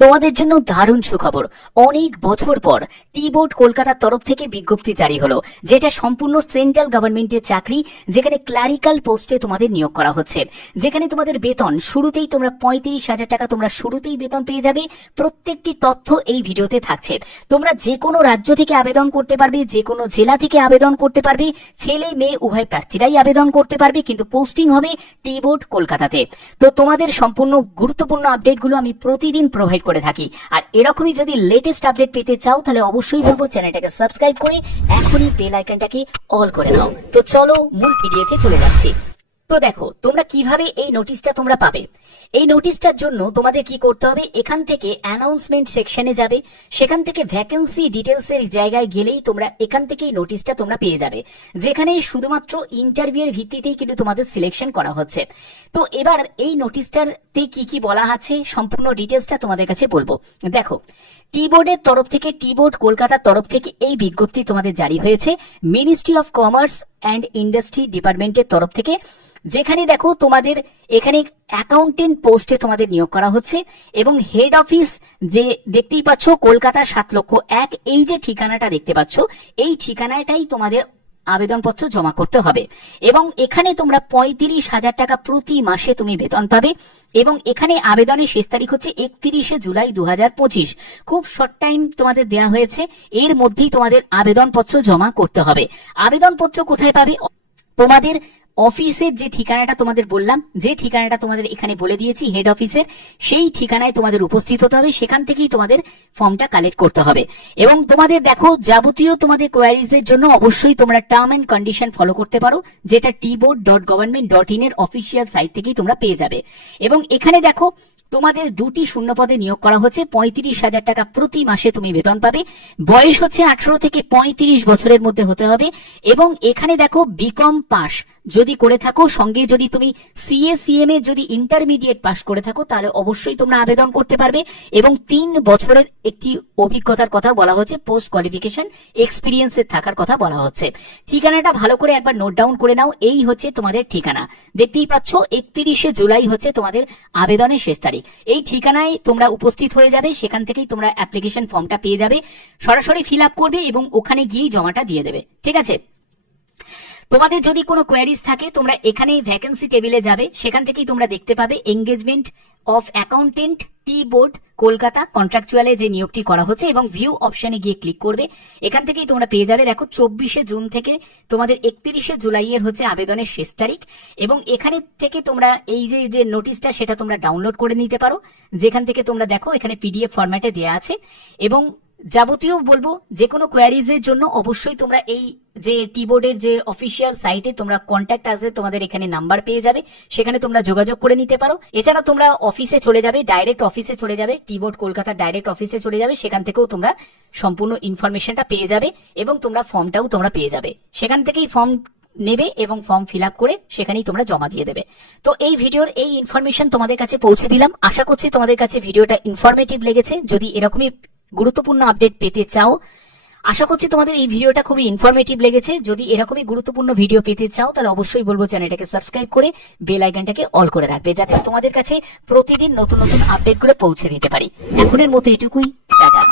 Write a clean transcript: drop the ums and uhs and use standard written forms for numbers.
তোমাদের জন্য দারুণ সুখবর। অনেক বছর পর টি বোর্ড কলকাতার তরফ থেকে বিজ্ঞপ্তি জারি হলো, যেটা সম্পূর্ণ সেন্ট্রাল গভর্নমেন্টের চাকরি, যেখানে ক্লারিক্যাল পোস্টে তোমাদের নিয়োগ করা হচ্ছে, যেখানে তোমাদের বেতন শুরুতেই তোমরা 35,000 টাকা তোমরা শুরুতেই বেতন পেয়ে যাবে। প্রত্যেকটি তথ্য এই ভিডিওতে থাকছে। তোমরা যে কোনো রাজ্য থেকে আবেদন করতে পারবে, যে কোনো জেলা থেকে আবেদন করতে পারবে, ছেলে মেয়ে উভয় প্রার্থীরাই আবেদন করতে পারবে, কিন্তু পোস্টিং হবে টি বোর্ড কলকাতাতে। তো তোমাদের সম্পূর্ণ গুরুত্বপূর্ণ আপডেটগুলো আমি প্রতিদিন প্রোভাইড করে থাকি। আর এরকমই যদি লেটেস্ট আপডেট পেতে চাও তাহলে অবশ্যই বলবো চ্যানেলটাকে সাবস্ক্রাইব করে এখনই বেল আইকনটাকে অল করে নাও। তো চলো মূল ভিডিওতে চলে যাচ্ছি। তো দেখো তোমরা কিভাবে এই নোটিশটা তোমরা পাবে। এই নোটিশটার জন্য তোমাদের কি করতে হবে, এখান থেকে অ্যানাউন্সমেন্ট সেকশনে যাবে, সেখান থেকে ভ্যাকেন্সি ডিটেলস এর জায়গায় গেলেই তোমরা এখান থেকে এই নোটিশটা তোমরা পেয়ে যাবে, যেখানে শুধুমাত্র ইন্টারভিউ এর ভিত্তিতেই কিন্তু তোমাদের সিলেকশন করা হচ্ছে। তো এবার এই নোটিশটাতে কি কি বলা আছে সম্পূর্ণ ডিটেলসটা তোমাদের কাছে বলবো। দেখো, টি বোর্ডের তরফ থেকে, টি বোর্ড কলকাতার তরফ থেকে এই বিজ্ঞপ্তি তোমাদের জারি হয়েছে ministry of commerce and industry ডিপার্টমেন্টের তরফ থেকে, যেখানে দেখো তোমাদের এখানে অ্যাকাউন্টেন্ট পোস্টে তোমাদের নিয়োগ করা হচ্ছে এবং হেড অফিস যে দেখতেই পাচ্ছ কলকাতা 7,01,000, এই যে ঠিকানাটা দেখতে পাচ্ছ এই ঠিকানাটাই তোমাদের আবেদনপত্র জমা করতে হবে। এবং এখানে তোমরা 35,000 টাকা প্রতি মাসে তুমি বেতন পাবে। এবং এখানে আবেদনের শেষ তারিখ হচ্ছে 31শে জুলাই 2025। খুব শর্ট টাইম তোমাদের দেওয়া হয়েছে, এর মধ্যেই তোমাদের আবেদনপত্র জমা করতে হবে। আবেদনপত্র কোথায় পাবে? তোমাদের অফিসের যে ঠিকানাটা তোমাদের বললাম, যে ঠিকানাটা তোমাদের এখানে বলে দিয়েছি হেড অফিসের, সেই ঠিকানায় তোমাদের উপস্থিত হতে হবে। সেখান থেকেই তোমাদের ফর্মটা কালেক্ট করতে হবে। এবং তোমাদের দেখো যাবতীয় তোমাদের কোয়ারিজ এর জন্য অবশ্যই তোমরা টার্ম এন্ড কন্ডিশন ফলো করতে পারো, যেটা tboard.government.in এর অফিসিয়াল সাইট থেকেই তোমরা পেয়ে যাবে। এবং এখানে দেখো তোমাদের 2টি শূন্যপদে নিয়োগ করা হচ্ছে, 35,000 টাকা প্রতি মাসে তুমি বেতন পাবে। বয়স হচ্ছে 18 থেকে 35 বছরের মধ্যে হতে হবে। এবং এখানে দেখো বিকম পাস যদি করে থাকো, সঙ্গে যদি তুমি CA/CM এর যদি ইন্টারমিডিয়েট পাস করে থাকো তাহলে অবশ্যই তোমরা আবেদন করতে পারবে। এবং 3 বছরের একটি অভিজ্ঞতার কথা বলা হচ্ছে, পোস্ট কোয়ালিফিকেশন এক্সপিরিয়েন্সের থাকার কথা বলা হচ্ছে। ঠিকানাটা ভালো করে একবার নোট ডাউন করে নাও। এই হচ্ছে তোমাদের ঠিকানা, দেখতেই পাচ্ছ 31শে জুলাই হচ্ছে তোমাদের আবেদনের শেষ তারিখ। এই ঠিকানায় তোমরা উপস্থিত হয়ে যাবে, সেখান থেকেই তোমরা অ্যাপ্লিকেশন ফর্মটা পেয়ে যাবে, সরাসরি ফিল আপ করবে এবং ওখানে গিয়ে জমাটা দিয়ে দেবে। ঠিক আছে? তোমাদের যদি কোনো কোয়ারিজ থাকে তোমরা এখানে ভ্যাকেন্সি টেবিলে যাবে, সেখান থেকেই তোমরা দেখতে পাবে engagement of accountant tea board Kolkata কন্ট্রাকচুয়ালে যে নিয়োগটি করা হচ্ছে, এবং ভিউ অপশনে গিয়ে ক্লিক করবে। এখান থেকেই তোমরা পেয়ে যাবে। দেখো 24শে জুন থেকে তোমাদের 31শে জুলাইয়ের হচ্ছে আবেদনের শেষ তারিখ। এবং এখানে থেকে তোমরা এই যে নোটিশটা সেটা তোমরা ডাউনলোড করে নিতে পারো, যেখান থেকে তোমরা দেখো এখানে PDF ফরম্যাটে দেওয়া আছে। এবং যাবতীয় বলবো যে কোনো কোয়ারিজের জন্য অবশ্যই তোমরা এই যে টি বোর্ডের যে অফিসিয়াল সাইটে তোমরা কন্ট্যাক্ট আসে, তোমাদের এখানে নাম্বার পেয়ে যাবে, সেখানে তোমরা যোগাযোগ করে নিতে পারো। এছাড়া তোমরা অফিসে চলে যাবে, ডাইরেক্ট অফিসে চলে যাবে, টি বোর্ড কলকাতার ডাইরেক্ট অফিসে চলে যাবে, সেখান থেকেও তোমরা সম্পূর্ণ ইনফরমেশনটা পেয়ে যাবে এবং তোমরা ফর্মটাও তোমরা পেয়ে যাবে। সেখান থেকেই ফর্ম নেবে এবং ফর্ম ফিল আপ করে সেখানেই তোমরা জমা দিয়ে দেবে। তো এই ভিডিওর এই ইনফরমেশন তোমাদের কাছে পৌঁছে দিলাম। আশা করছি তোমাদের কাছে ভিডিওটা ইনফরমেটিভ লেগেছে। যদি এরকমই গুরুত্বপূর্ণ আপডেট পেতে চাও, আশা করছি তোমাদের এই ভিডিওটা খুবই ইনফরমেটিভ লেগেছে। যদি এরকমই গুরুত্বপূর্ণ ভিডিও পেতে চাও তাহলে অবশ্যই বলবো চ্যানেলটাকে সাবস্ক্রাইব করে বেল আইকনটাকে অল করে রাখবে, যাতে তোমাদের কাছে প্রতিদিন নতুন নতুন আপডেটগুলো পৌঁছে দিতে পারি। এখনের মতো এটুকুই, টাটা।